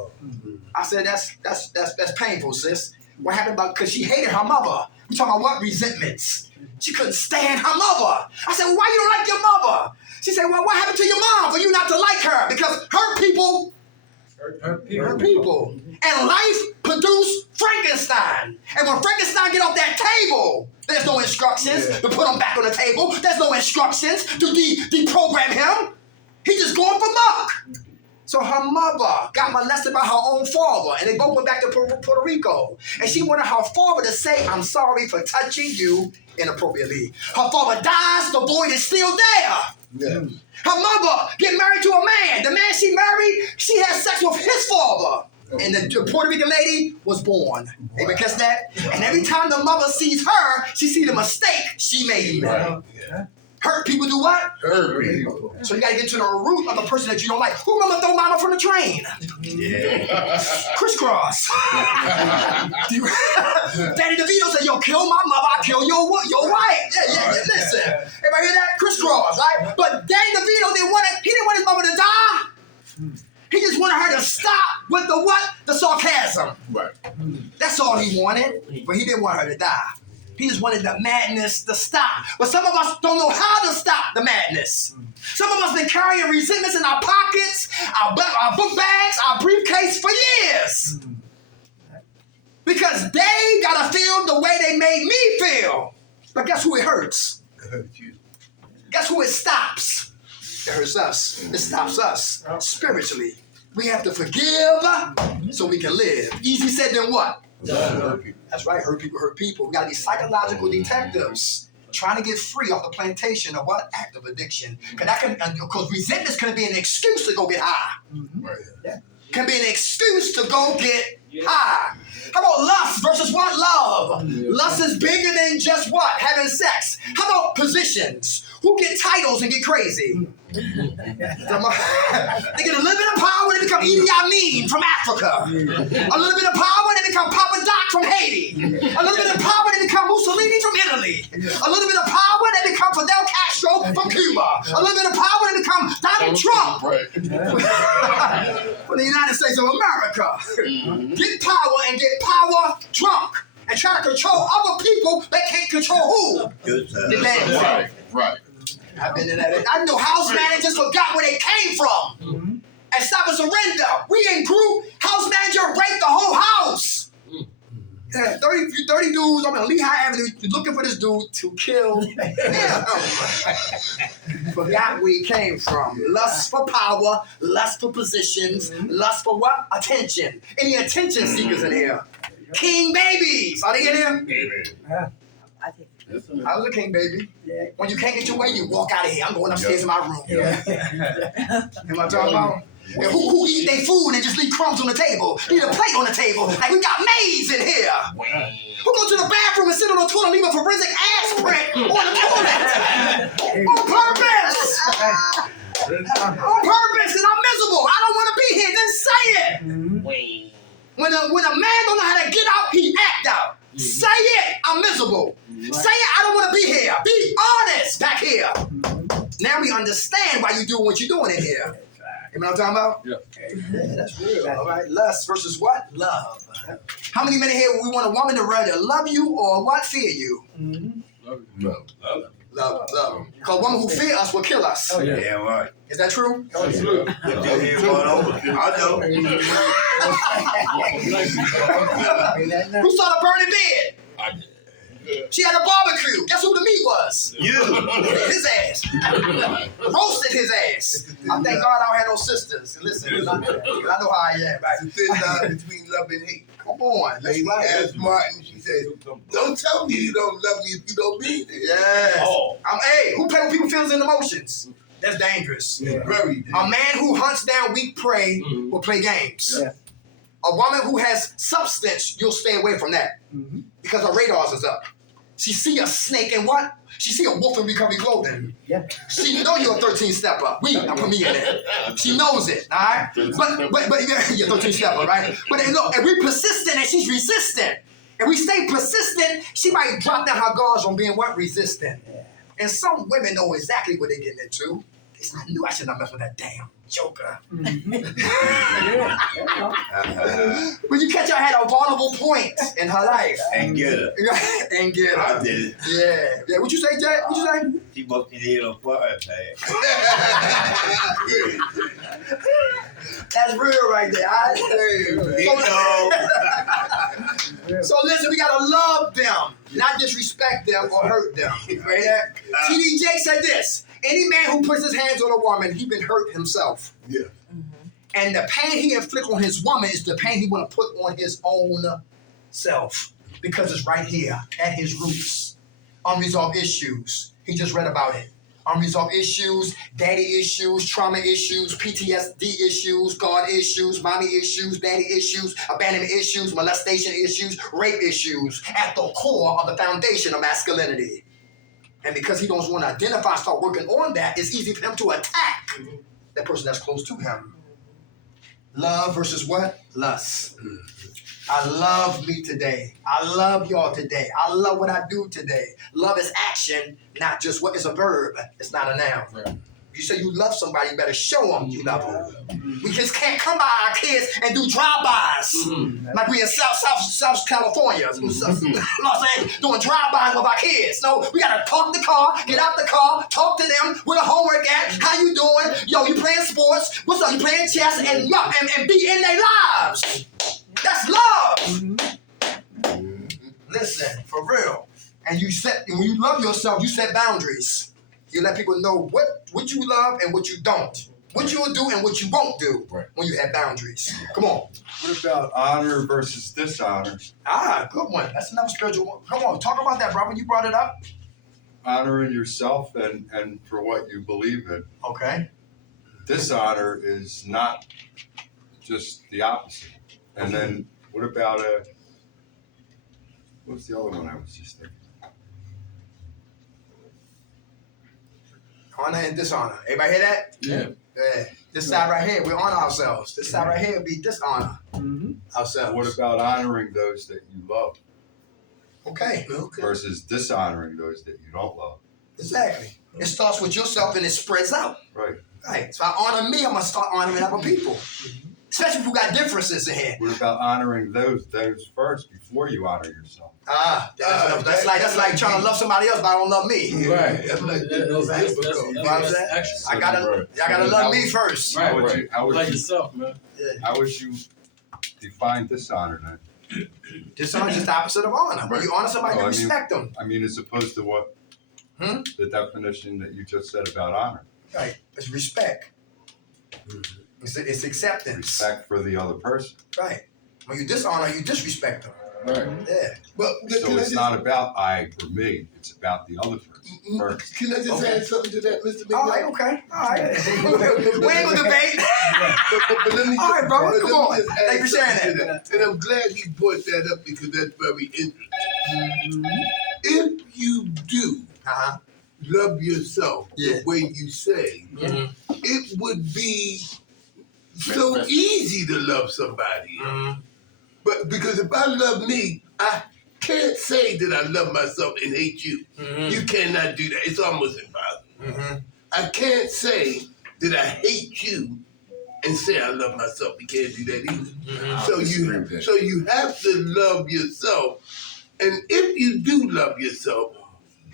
I said, that's painful, sis. What happened about, because she hated her mother. We talking about what? Resentments. She couldn't stand her mother. I said, well, why you don't like your mother? She said, well, what happened to your mom for you not to like her? Because her people, her people. And life produced Frankenstein. And when Frankenstein get off that table, there's no instructions to put him back on the table. There's no instructions to deprogram him. He's just going for muck. So her mother got molested by her own father, and they both went back to Puerto Rico. And she wanted her father to say, I'm sorry for touching you inappropriately. Her father dies, the void is still there. Yeah. Her mother get married to a man. The man she married, she had sex with his father. And the Puerto Rican lady was born. Amen, catch that? And every time the mother sees her, she sees the mistake she made. Right. Yeah. Hurt people do what? Hurt people. So you gotta get to the root of the person that you don't like. Who gonna throw mama from the train? Yeah. Crisscross. Danny DeVito said, yo, kill my mother, I kill your wife. Yeah, listen. Everybody hear that? Crisscross, right? But Danny DeVito he didn't want his mother to die. He just wanted her to stop with the what? The sarcasm. Right. That's all he wanted. But he didn't want her to die. He just wanted the madness to stop. But some of us don't know how to stop the madness. Some of us been carrying resentments in our pockets, our book bags, our briefcase for years. Because they gotta feel the way they made me feel. But guess who it hurts? It hurt you. Guess who it stops? It hurts us. It stops us spiritually. We have to forgive so we can live. Easy said than what? That's right, hurt people hurt people. We gotta be psychological detectives trying to get free off the plantation of what? Active addiction. Because resentment can be an excuse to go get high. Right. Can be an excuse to go get high. How about lust versus what? Love. Lust is bigger than just what? Having sex. How about positions? Who get titles and get crazy? They get a little bit of power and they become Idi Amin from Africa. A little bit of power and they become Papa Doc from Haiti. A little bit of power and they become Mussolini from Italy. A little bit of power and they become Fidel Castro from Cuba. A little bit of power and they become Donald Trump from the United States of America. Get power and get power drunk. And try to control other people that can't control who? The man. Right. I've been in that. I know house managers forgot where they came from. And stop and surrender. We in group, house manager raped the whole house. 30 dudes on Lehigh Avenue looking for this dude to kill him. Forgot where he came from. Lust for power, lust for positions, lust for what? Attention. Any attention seekers in here? King babies. Are they in here? I was a king baby. When you can't get your way, you walk out of here. I'm going upstairs in my room. Am I talking about? And who eat their food and just leave crumbs on the table? Leave a plate on the table. Like we got maids in here. Who go to the bathroom and sit on the toilet and leave a forensic ass print on the toilet? On purpose! On purpose, because I'm miserable. I don't want to be here. Then say it. When a man don't know how to get out, he act out. Say it, I'm miserable. Say it, I don't want to be here. Be honest back here. Now we understand why you do what you're doing in here. You know what I'm talking about? Yeah, that's real. All right, lust versus what? Love. How many men here we want a woman to rather love you or what? Fear you? Love. Because a woman who fear us will kill us. Oh, yeah, right. Is that true? Absolutely. Put your head one over. I know. Who saw the burning bed? I did. She had a barbecue. Guess who the meat was? You. His ass. Roasted his ass. I thank God I don't have no sisters. Listen, I know how I am. Right? The thin line between love and hate. Come on. Lady asked Martin, she said, don't tell me you don't love me if you don't mean it. Yes. Oh. Who play with people's feelings and emotions? That's dangerous. Yeah. Very dangerous. A man who hunts down weak prey will play games. Yeah. A woman who has substance, you'll stay away from that. Because her radars is up. She see a snake and what? She see a wolf in recovery clothing. Yeah. She know you're a 13-stepper. I put me in there. She knows it, all right? But you're a 13-stepper, right? But look, if we're persistent and she's resistant, if we stay persistent, she might drop down her guards on being what? Resistant. Yeah. And some women know exactly what they're getting into. this. I knew I should not mess with that damn joker. Yeah. But you catch her had a vulnerable point in her life. And get her. And get I her. did it. Yeah. Yeah. What you say, Jay? What you say? She must be dead on fire, man. That's real right there. So listen, we gotta love them, not disrespect them or hurt them. Right there. T.D. Jakes said this: any man who puts his hands on a woman, he been hurt himself. Yeah. And the pain he inflict on his woman is the pain he want to put on his own self, because it's right here at his roots. Unresolved issues. He just read about it. Unresolved issues, daddy issues, trauma issues, PTSD issues, God issues, mommy issues, daddy issues, abandonment issues, molestation issues, rape issues, at the core of the foundation of masculinity. And because he don't want to identify, start working on that, it's easy for him to attack that person that's close to him. Love versus what? Lust. I love me today. I love y'all today. I love what I do today. Love is action, not just what is a verb. It's not a noun. Right. You say you love somebody, you better show them you love them. We just can't come by our kids and do drive-bys. Like we in South California, Los Angeles, doing drive-bys with our kids. No, we gotta park the car, get out the car, talk to them, where the homework at, how you doing? Yo, you playing sports? What's up? You playing chess? And be in their lives. That's love. Listen, for real. And when you love yourself, you set boundaries. You let people know what you love and what you don't. What you will do and what you won't do when you have boundaries. Come on. What about honor versus dishonor? Ah, good one. That's another spiritual one. Come on, talk about that, brother. You brought it up. Honoring yourself and for what you believe in. Okay. Dishonor is not just the opposite. And then what about what's the other one I was just thinking? Honor and dishonor. Everybody hear that? Yeah. Yeah. This side right here, we honor ourselves. This side right here be dishonor ourselves. What about honoring those that you love Okay. versus dishonoring those that you don't love? Exactly. It starts with yourself and it spreads out. Right. Right. So I honor me, I'm gonna start honoring other people. Especially if we got differences in here. What about honoring those first before you honor yourself? That's like trying to love somebody else, but I don't love me. Right. That's like I gotta love me first. Right, How would right. you- how would Like you- yourself, man. How would you define dishonor then? Dishonor is just the opposite of honor. When you honor somebody, Oh, you I mean- respect them. I mean, as opposed to what the definition that you just said about honor. Right. It's respect. It's acceptance. Respect for the other person. Right. When you dishonor, you disrespect them. Right. Yeah. But So it's not about I or me. It's about the other person first. Can I just add something to that, Mr. All right, McNair? okay. All right. We ain't gonna debate. But let me All right, brother, but come let me on. just add Thank you for sharing something to that. And I'm glad he brought that up because that's very interesting. If you do Uh-huh. love yourself Yeah. the way you say, Mhm. it would be so easy to love somebody. Mhm. But because if I love me, I can't say that I love myself and hate you. Mhm. You cannot do that. It's almost impossible. Mhm. I can't say that I hate you and say I love myself. You can't do that either. Mhm. So you have to love yourself. And if you do love yourself,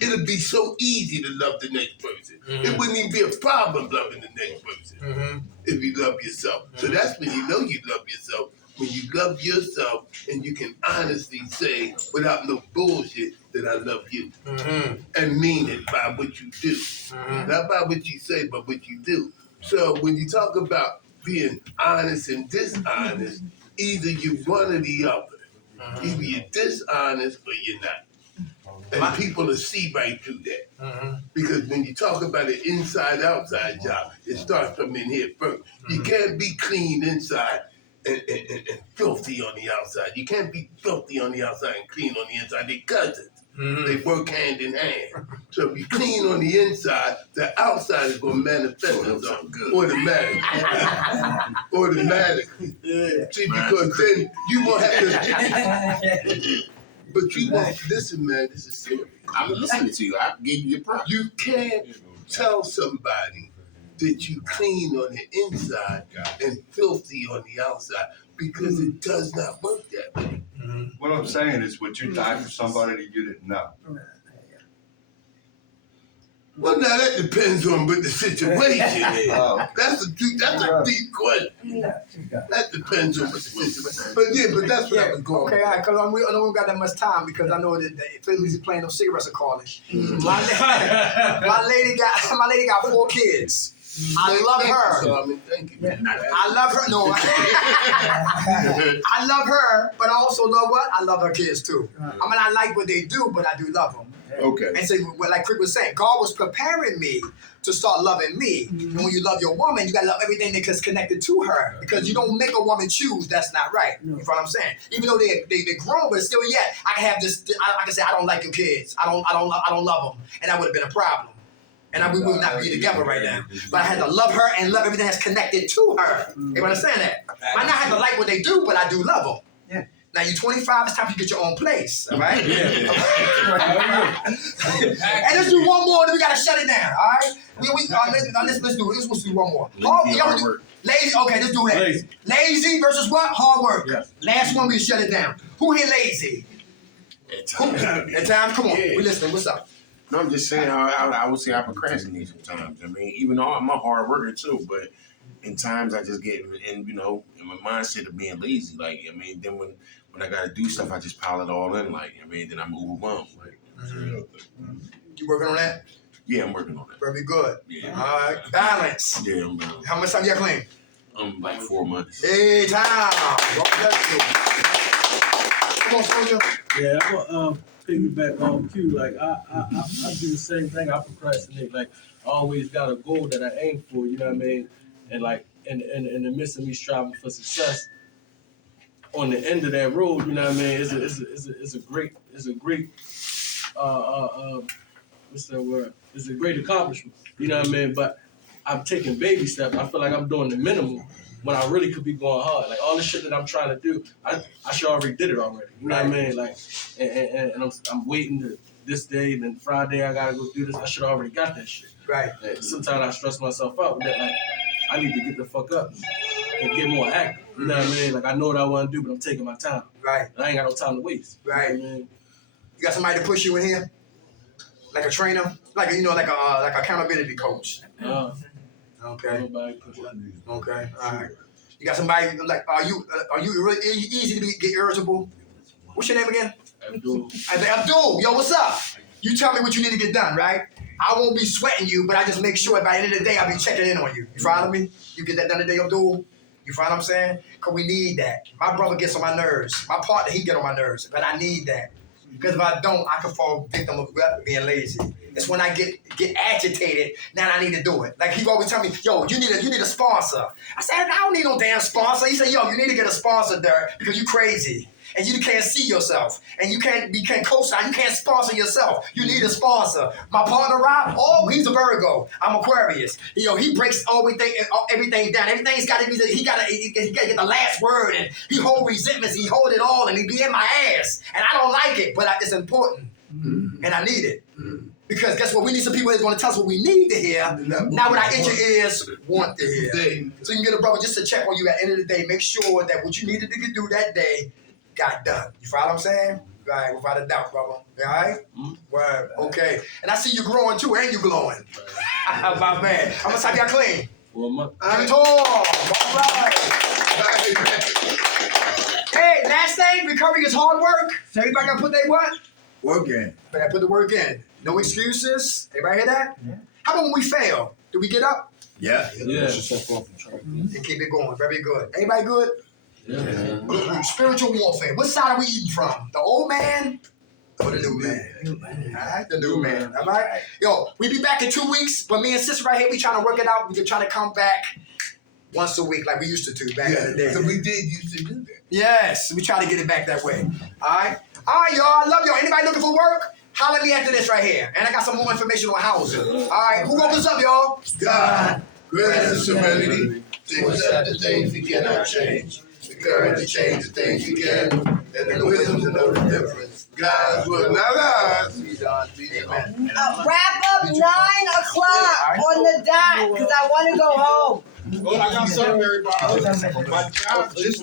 it'll be so easy to love the next person. It wouldn't even be a problem loving the next person Mhm. if you love yourself. So that's when you know you love yourself. When you love yourself and you can honestly say without no bullshit that I love you Mhm. and mean it by what you do. Mhm. Not by what you say, but what you do. So when you talk about being honest and dishonest, either you one or the other. Either you're dishonest or you're not. And people will see right through that. Mhm. Because when you talk about an inside-outside job, it starts from in here first. You can't be clean inside and filthy on the outside. You can't be filthy on the outside and clean on the inside. They're cousins. They work hand in hand. So if you clean on the inside, the outside is going to manifest itself automatically. Automatically. See, because then you won't have to. But you won't. Listen, man, this is serious. I'm listening to you. I gave you your props. You can't tell somebody that you clean on the inside and filthy on the outside, because it does not work that way. What I'm saying is, would you die for somebody that you didn't know? Well, now that depends on what the situation is. Oh. That's a deep question. That depends on what the situation. But that's what I was going. Okay, all right, because I know we don't got that much time, because I know that the Phillies are playing those cigarettes are calling. My lady got 4 kids. I love her. So, I mean, thank you. I love her. No, I love her, but I also love what? I love her kids too. I mean, I like what they do, but I do love them. Okay. And so, like Crick was saying, God was preparing me to start loving me. And when you love your woman, you gotta love everything that's connected to her, because you don't make a woman choose. That's not right. You know what I'm saying? Even though they're grown, but still, yet I can have this. I can say I don't like your kids. I don't love them, and that would have been a problem. And we would not be together right now. But I had to love her and love everything that's connected to her. You understand that? I might not have to like what they do, but I do love them. Yeah. Now you're 25, it's time for you to get your own place, all right? Yeah. And let's do one more, then we gotta shut it down, all right? Let's do it. Let's do one more. Lazy, okay, let's do that. Lazy versus what? Hard work. Yes. Last one, we shut it down. Who here lazy? At times, come on, we listening. What's up? No, I'm just saying, I would say I procrastinate sometimes. I mean, even though I'm a hard worker too, but in times I just get in my mindset of being lazy. Like, I mean, then when I gotta do stuff, I just pile it all in. Like, I mean, then I'm overwhelmed. Like, You working on that? yeah, I'm working on that. Very good. Yeah. All right, balance. Yeah, I'm done. How much time you got clean? I'm like 4 months. Hey, time. God bless you. Come on, soldier. Yeah, I'm gonna piggyback on Q. Like I do the same thing. I procrastinate. Like I always got a goal that I aim for. You know what I mean? And like in the midst of me striving for success, on the end of that road, you know what I mean? It's a great what's that word? It's a great accomplishment. You know what I mean? But I'm taking baby steps. I feel like I'm doing the minimum when I really could be going hard. Like all the shit that I'm trying to do, I should already did it already. You know what I mean? Like, and I'm waiting to this day, then Friday I gotta go do this. I should already got that shit. Right. And sometimes I stress myself out with that. Like, I need to get the fuck up and get more active. You know what I mean? Like I know what I want to do, but I'm taking my time. Right. I ain't got no time to waste. Right. You know what I mean? You got somebody to push you in here? Like a trainer? Like a accountability coach. Okay. Nobody push me. Okay. All right. You got somebody like? Are you really easy to get irritable? What's your name again? Abdul. Abdul. Yo, what's up? You tell me what you need to get done, right? I won't be sweating you, but I just make sure by the end of the day I'll be checking in on you. You follow me? You get that done today, Abdul? You follow what I'm saying? Because we need that. My brother gets on my nerves. My partner, he get on my nerves, but I need that. Because if I don't, I can fall victim of being lazy. It's when I get agitated, now I need to do it. Like he always tell me, yo, you need a sponsor. I said, I don't need no damn sponsor. He said, yo, you need to get a sponsor there because you crazy. And you can't see yourself. And you can't co-sign, you can't sponsor yourself. You need a sponsor. My partner Rob, he's a Virgo. I'm Aquarius. You know, he breaks everything down. Everything's gotta be he gotta get the last word, and he hold resentments, he hold it all, and he be in my ass. And I don't like it, but it's important. And I need it. Because guess what? We need some people that's going to tell us what we need to hear, not what our itching ears want to hear. So you can get a brother just to check on you at the end of the day. Make sure that what you needed to do that day got done. You follow what I'm saying? Right, without a doubt, brother. All right? Right, okay. And I see you growing too, and you glowing. My man. How much time you got clean? 4 months. I'm tall. All right. Hey, last thing, recovery is hard work. So everybody got to put their what? Work in. Better put the work in. No excuses. Everybody hear that? Yeah. How about when we fail? Do we get up? Yeah. Yeah. And keep it going. Very good. Everybody good? Yeah. Spiritual warfare. What side are we eating from? The old man or the new man? All right, the new man. All right? Yo, we be back in 2 weeks, but me and sis right here, we trying to work it out. We trying to come back once a week like we used to do back in the day. So we did used to do that. Yes, we try to get it back that way. All right? All right, y'all. I love y'all. Anybody looking for work? Holler at me after this right here. And I got some more information on housing. All right, who opens up, y'all? God, grant us the serenity to accept the things we cannot change, the courage to change the things we can, and the wisdom to know the difference. God's will, not ours. Amen. Wrap up 9 o'clock on the Odaat, because I want to go home. Well, I got something, everybody. My job just